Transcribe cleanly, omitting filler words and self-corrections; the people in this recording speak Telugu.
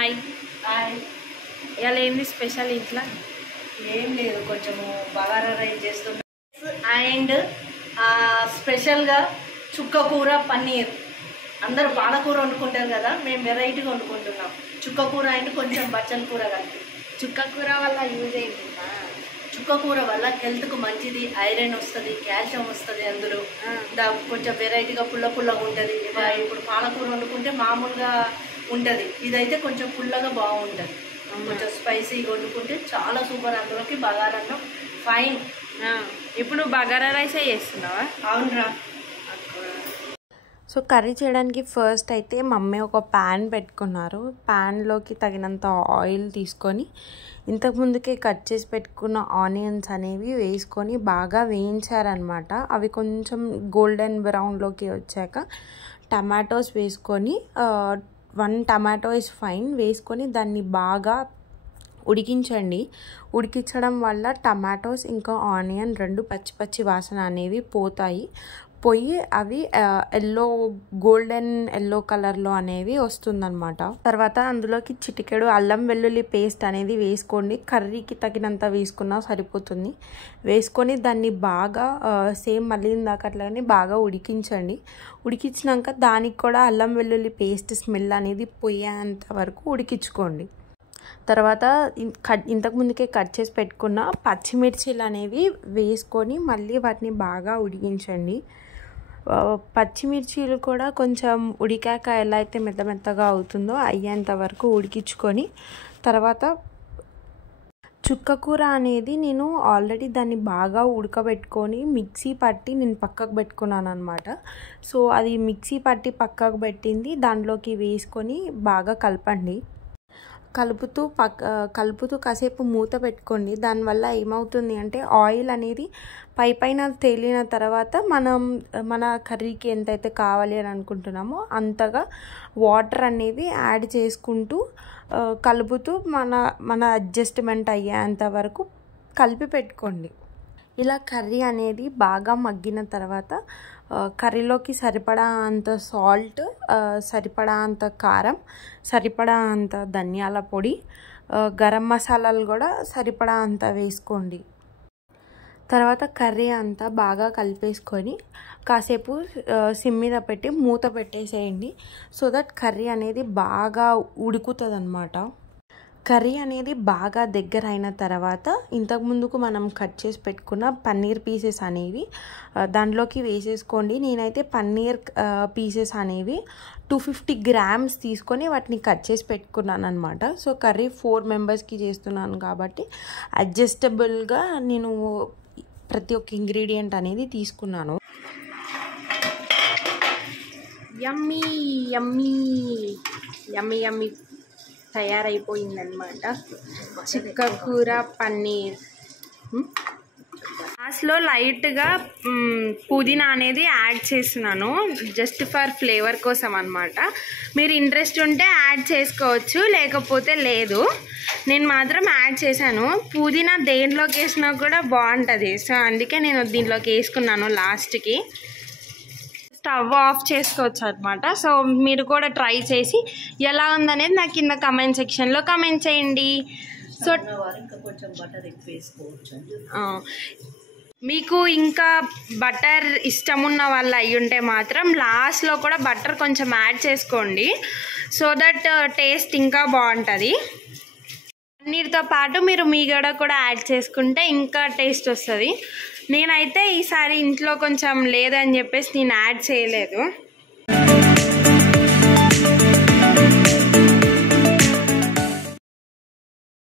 Hi hi. ఇవాళ ఏంది స్పెషల్ ఇంట్లో? ఏం లేదు, కొంచెము బగారా రైస్ చేస్తున్నాం అండ్ స్పెషల్గా చుక్క కూర పన్నీర్. అందరూ పాలకూర వండుకుంటారు కదా, మేము వెరైటీగా వండుకుంటున్నాం. చుక్క కూర అండ్ కొంచెం బచ్చల కూర కలిపి. చుక్క కూర వల్ల యూజ్ అవుతుందా? చుక్క కూర వల్ల హెల్త్కు మంచిది, ఐరన్ వస్తుంది, కాల్షియం వస్తుంది. అందులో కొంచెం వెరైటీగా పుల్లగా ఉంటుంది. ఇప్పుడు పాలకూర వండుకుంటే మామూలుగా ఉంటుంది, ఇదైతే కొంచెం పుల్లగా బాగుంటుంది. కొంచెం స్పైసీగా వండుకుంటే చాలా సూపర్. అందులోకి బగారన్నం ఫైన్. ఇప్పుడు బగారా రైసే చేస్తున్నావా? అవునరా. సో కర్రీ చేయడానికి ఫస్ట్ అయితే మమ్మీ ఒక ప్యాన్ పెట్టుకున్నారు. ప్యాన్లోకి తగినంత ఆయిల్ తీసుకొని ఇంతకుముందుకే కట్ చేసి పెట్టుకున్న ఆనియన్స్ అనేవి వేసుకొని బాగా వేయించారనమాట. అవి కొంచెం గోల్డెన్ బ్రౌన్లోకి వచ్చాక టమాటోస్ వేసుకొని 1 టమాటో ఇస్ ఫైన్ వేసుకొని దాన్ని బాగా ఉడికించండి. ఉడికించడం వల్ల టమాటోస్ ఇంకా ఆనియన్ రెండు పచ్చి వాసన అనేవి పోతాయి. పోయి అవి గోల్డెన్ ఎల్లో కలర్లో అనేవి వస్తుందన్నమాట. తర్వాత అందులోకి చిటికెడు అల్లం వెల్లుల్లి పేస్ట్ అనేది వేసుకోండి. కర్రీకి తగినంత వేసుకున్నా సరిపోతుంది. వేసుకొని దాన్ని బాగా సేమ్ మళ్ళీ ఇందాకట్లానే బాగా ఉడికించండి. ఉడికించినాక దానికి కూడా అల్లం వెల్లుల్లి పేస్ట్ స్మెల్ అనేది పోయేంత వరకు ఉడికించుకోండి. తర్వాత ఇంతకుముందుకే కట్ చేసి పెట్టుకున్న పచ్చిమిర్చీలు అనేవి వేసుకొని మళ్ళీ వాటిని బాగా ఉడికించండి. పచ్చిమిర్చీలు కూడా కొంచెం ఉడికాక ఎలా అయితే మెత్తగా అవుతుందో అయ్యేంత వరకు ఉడికించుకొని తర్వాత చుక్క కూర అనేది నేను ఆల్రెడీ దాన్ని బాగా ఉడకబెట్టుకొని మిక్సీ పట్టి నేను పక్కకు పెట్టుకున్నాను అనమాట. సో అది మిక్సీ పట్టి పక్కకు పెట్టింది దాంట్లోకి వేసుకొని బాగా కలపండి. కలుపుతూ కాసేపు మూత పెట్టుకోండి. దానివల్ల ఏమవుతుంది అంటే ఆయిల్ అనేది పైన తేలిన తర్వాత మన కర్రీకి ఎంతైతే కావాలి అని అనుకుంటున్నామో అంతగా వాటర్ అనేవి యాడ్ చేసుకుంటూ కలుపుతూ మన అడ్జస్ట్మెంట్ అయ్యేంత వరకు కలిపి పెట్టుకోండి. ఇలా కర్రీ అనేది బాగా మగ్గిన తర్వాత కర్రీలోకి సరిపడా అంత సాల్ట్, సరిపడా అంత కారం, సరిపడా అంత ధనియాల పొడి, గరం మసాలాలు కూడా సరిపడా అంత వేసుకోండి. తర్వాత కర్రీ అంతా బాగా కలిపేసుకొని కాసేపు సిమ్ మీద పెట్టి మూత పెట్టేసేయండి. సో దట్ కర్రీ అనేది బాగా ఉడుకుతుంది అన్నమాట. కర్రీ అనేది బాగా దగ్గర అయిన తర్వాత ఇంతకుముందుకు మనం కట్ చేసి పెట్టుకున్న పన్నీర్ పీసెస్ అనేవి దాంట్లోకి వేసేసుకోండి. నేనైతే పన్నీర్ పీసెస్ అనేవి 250 grams తీసుకొని వాటిని కట్ చేసి పెట్టుకున్నాను అనమాట. సో కర్రీ 4 మెంబర్స్కి చేస్తున్నాను కాబట్టి అడ్జస్టబుల్గా నేను ప్రతి ఒక్క ఇంగ్రీడియంట్ అనేది తీసుకున్నాను. యమ్మీ యమ్మీ యమ్మీ యమ్మీ తయారైపోయిందనమాట చుక్క కూర పన్నీర్. లాస్ట్లో లైట్గా పుదీనా అనేది యాడ్ చేస్తున్నాను జస్ట్ ఫర్ ఫ్లేవర్ కోసం అనమాట. మీరు ఇంట్రెస్ట్ ఉంటే యాడ్ చేసుకోవచ్చు, లేకపోతే లేదు. నేను మాత్రం యాడ్ చేశాను. పుదీనా దేంట్లోకి వేసినా కూడా బాగుంటుంది. సో అందుకే నేను దీంట్లోకి వేసుకున్నాను లాస్ట్కి. స్టవ్ ఆఫ్ చేసుకోవచ్చు అనమాట. సో మీరు కూడా ట్రై చేసి ఎలా ఉందనేది నాకు కింద కమెంట్ సెక్షన్లో కమెంట్ చేయండి. సో కొంచెం బటర్ ఎక్కువ వేసుకోవచ్చు. మీకు ఇంకా బటర్ ఇష్టం ఉన్న వాళ్ళు అయ్యి ఉంటే మాత్రం లాస్ట్లో కూడా బటర్ కొంచెం యాడ్ చేసుకోండి. సో దట్ టేస్ట్ ఇంకా బాగుంటుంది. పన్నీర్తో పాటు మీరు మీగడ కూడా యాడ్ చేసుకుంటే ఇంకా టేస్ట్ వస్తుంది. నేనైతే ఈసారి ఇంట్లో కొంచెం లేదని చెప్పేసి నేను యాడ్ చేయలేదు.